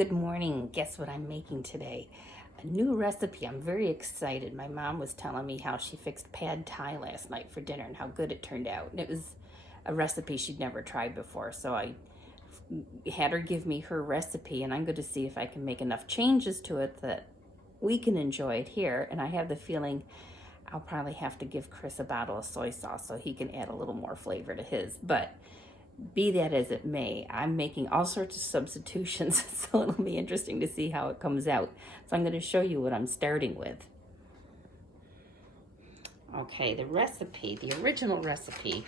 Good morning. Guess what I'm making today? A new recipe. I'm very excited. My mom was telling me how she fixed pad thai last night for dinner and how good it turned out. And it was a recipe she'd never tried before. So I had her give me her recipe, and I'm going to see if I can make enough changes to it that we can enjoy it here. And I have the feeling I'll probably have to give Chris a bottle of soy sauce so he can add a little more flavor to his. But be that as it may, I'm making all sorts of substitutions, so it'll be interesting to see how it comes out. So I'm going to show you what I'm starting with. Okay, the original recipe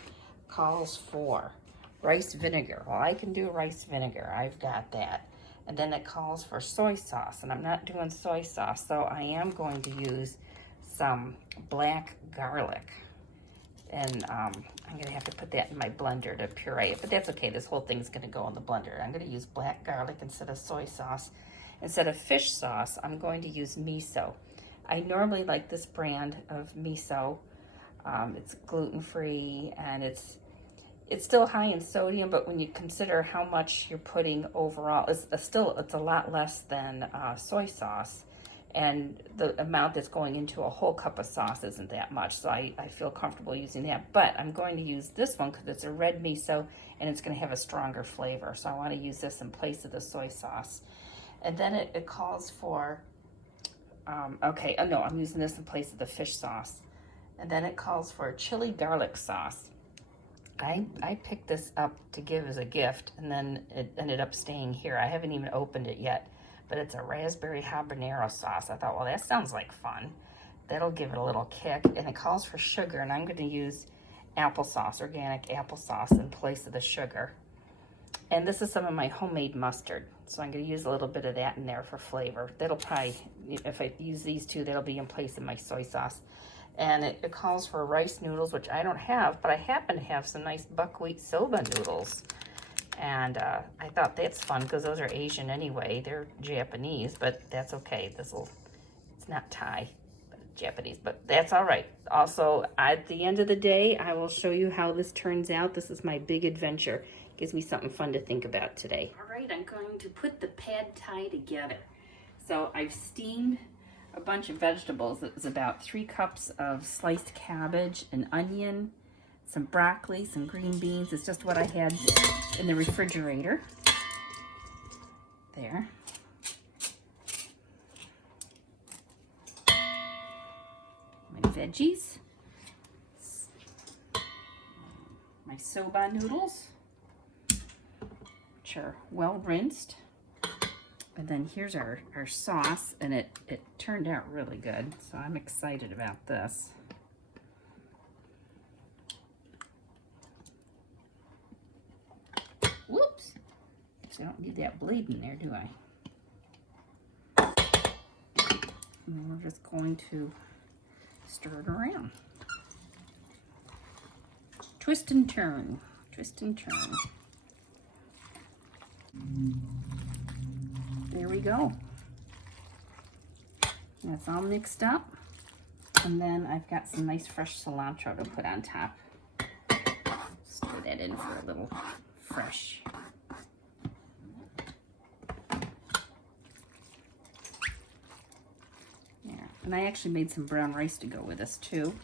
calls for rice vinegar. Well, I can do rice vinegar. I've got that. And then it calls for soy sauce, and I'm not doing soy sauce, so I am going to use some black garlic. And I'm going to have to put that in my blender to puree it, but that's okay. This whole thing's going to go in the blender. I'm going to use black garlic instead of soy sauce. Instead of fish sauce, I'm going to use miso. I normally like this brand of miso. It's gluten-free, and it's still high in sodium, but when you consider how much you're putting overall, it's a lot less than soy sauce. And the amount that's going into a whole cup of sauce isn't that much, so I feel comfortable using that. But I'm going to use this one because it's a red miso and it's going to have a stronger flavor, so I want to use this in place of the soy sauce. And then it calls for, I'm using this in place of the fish sauce. And then it calls for chili garlic sauce. I picked this up to give as a gift, and then it ended up staying here. I haven't even opened it yet. But it's a raspberry habanero sauce. I thought, well, that sounds like fun. That'll give it a little kick. And it calls for sugar, and I'm going to use applesauce, organic applesauce, in place of the sugar. And this is some of my homemade mustard. So I'm going to use a little bit of that in there for flavor. That'll probably, if I use these two, that'll be in place of my soy sauce. And it calls for rice noodles, which I don't have, but I happen to have some nice buckwheat soba noodles. And I thought that's fun because those are Asian anyway. They're Japanese, but that's okay. It's not Thai, but Japanese, but that's all right. Also, at the end of the day, I will show you how this turns out. This is my big adventure. Gives me something fun to think about today. All right, I'm going to put the pad thai together. So I've steamed a bunch of vegetables. It's about 3 cups of sliced cabbage, an onion, some broccoli, some green beans. It's just what I had in the refrigerator. There. My veggies. My soba noodles, which are well rinsed. And then here's our sauce, and it turned out really good, so I'm excited about this. Whoops, so I don't need that blade in there, do I? And we're just going to stir it around. Twist and turn, twist and turn. There we go. That's all mixed up. And then I've got some nice fresh cilantro to put on top. Stir that in for a little fresh. Yeah, and I actually made some brown rice to go with this too.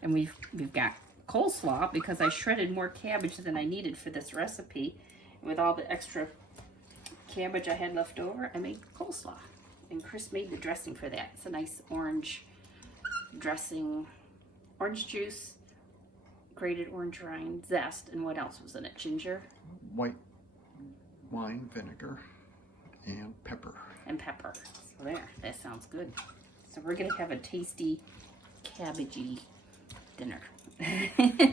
And we've got coleslaw because I shredded more cabbage than I needed for this recipe. And with all the extra cabbage I had left over, I made coleslaw. And Chris made the dressing for that. It's a nice orange dressing, orange juice, grated orange rind, zest, and what else was in it? Ginger? White wine vinegar and pepper. And pepper. So there, that sounds good. So we're gonna have a tasty cabbagey dinner,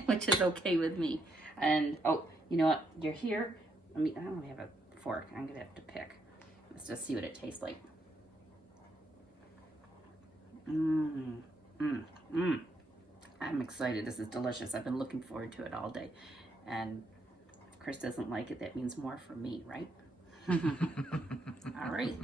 which is okay with me. And oh, you know what? You're here. I don't have a fork. I'm gonna have to pick. Let's just see what it tastes like. I'm excited. This is delicious. I've been looking forward to it all day. And if Chris doesn't like it, that means more for me, right? All right.